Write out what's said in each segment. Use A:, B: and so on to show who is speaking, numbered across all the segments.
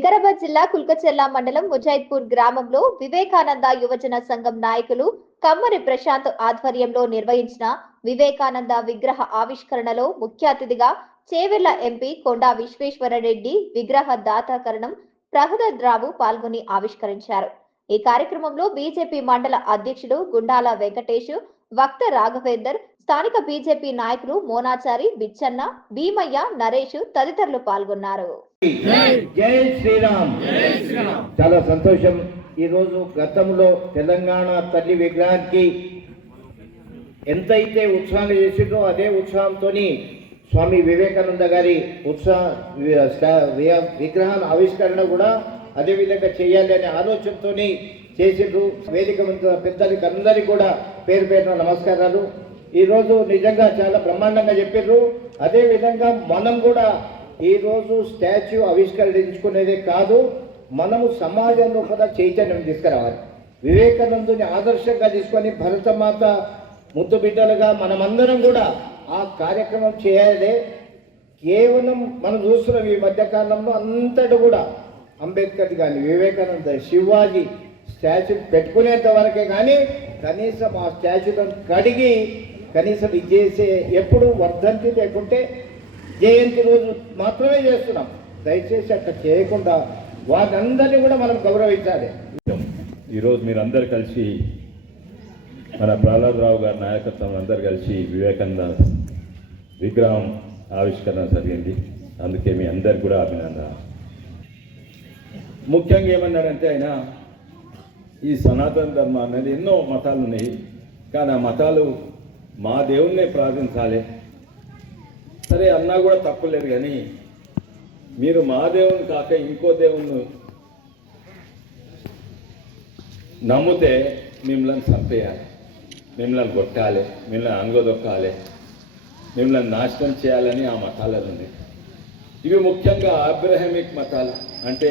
A: వికారాబాద్ జిల్లా కుల్కచెర్ల మండలం ముజాయిద్పూర్ గ్రామంలో వివేకానంద యువజన సంఘం నాయకులు కమ్మరి ప్రశాంత్ ఆధ్వర్యంలో నిర్వహించిన వివేకానంద విగ్రహ ఆవిష్కరణలో ముఖ్య అతిథిగా చేవెళ్ళ ఎంపీ కొండా విశ్వేశ్వరరెడ్డి విగ్రహ దాతాకరణం ప్రహ్లాద్ రావు పాల్గొని ఆవిష్కరించారు. ఈ కార్యక్రమంలో బీజేపీ మండల అధ్యక్షుడు గుండాల వెంకటేష్ వక్త రాఘవేందర్ స్థానిక బీజేపీ నాయకులు మోనాచారి బిచ్చన్న భీమయ్య నరేష్ తదితరులు పాల్గొన్నారు.
B: జై శ్రీరామ్. చాలా సంతోషం. ఈరోజు గతంలో తెలంగాణ తల్లి విగ్రహానికి ఎంతైతే ఉత్సాహంగా చేసిండ్రో అదే ఉత్సాహంతో స్వామి వివేకానంద గారి ఉత్సాహ విగ్రహాల ఆవిష్కరణ కూడా అదే విధంగా చేయాలి అనే ఆలోచనతో చేసిండ్రు. వేదిక మీద పెద్దలకి అందరికీ కూడా పేరు పేరున నమస్కారాలు. ఈరోజు నిజంగా చాలా బ్రహ్మాండంగా చెప్పారు అదేవిధంగా మనం కూడా ఈరోజు స్టాచ్యూ ఆవిష్కరించుకునేదే కాదు మనము సమాజంలో కూడా చైతన్యం తీసుకురావాలి. వివేకానందుని ఆదర్శంగా తీసుకొని భరతమాత ముద్దు బిడ్డలుగా మనమందరం కూడా ఆ కార్యక్రమం చేయాలి. కేవలం మనం చూస్తున్నాం ఈ మధ్యకాలంలో అంతటి కూడా అంబేద్కర్ కానీ వివేకానంద శివాజీ స్టాచ్యూ పెట్టుకునేంత వరకే కానీ కనీసం ఆ స్టాచ్యూలను కడిగి కనీసం ఇది చేసే ఎప్పుడు వర్ధంతి లేకుంటే జయంతి రోజు మాత్రమే చేస్తున్నాం. దయచేసి అట్లా చేయకుండా వారందరినీ కూడా మనం గౌరవించాలి.
C: ఈరోజు మీరందరు కలిసి మన ప్రహ్లాదరావు గారి నాయకత్వం అందరు కలిసి వివేకానంద విగ్రహం ఆవిష్కరణ జరిగింది. అందుకే మీ అందరికి కూడా అభినందన ముఖ్యంగా ఏమన్నాడంటే ఆయన ఈ సనాతన ధర్మం అనేది ఎన్నో మతాలు ఉన్నాయి కానీ ఆ మతాలు మా దేవుణ్ణే ప్రార్థించాలి. సరే అన్నా కూడా తప్పలేదు కానీ మీరు మా దేవుని కాక ఇంకో దేవుణ్ణి నమ్మితే మిమ్మల్ని చంపేయాలి. మిమ్మల్ని కొట్టాలి మిమ్మల్ని అంగదొక్కాలి మిమ్మల్ని నాశనం చేయాలని ఆ మతాలలో ఉన్నాయి ఇవి ముఖ్యంగా ఆబ్రహమిక్ మతాలు. అంటే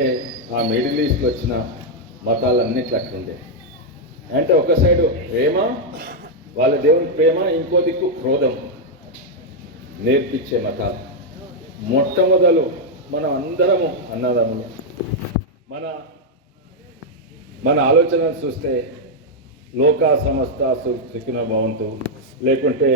C: ఆ మిడిల్ ఈస్ట్లో వచ్చిన మతాలన్నిట్లు అట్లుండే. అంటే ఒక సైడు ప్రేమ వాళ్ళ దేవుని ప్రేమ ఇంకో దిక్కు క్రోధం. నేర్పించే మతాలు మొట్టమొదలు మనం అందరము అన్నదమ్ములు. మన మన ఆలోచనలు చూస్తే లోకా సమస్త సుఖిన భవంతు. లేకుంటే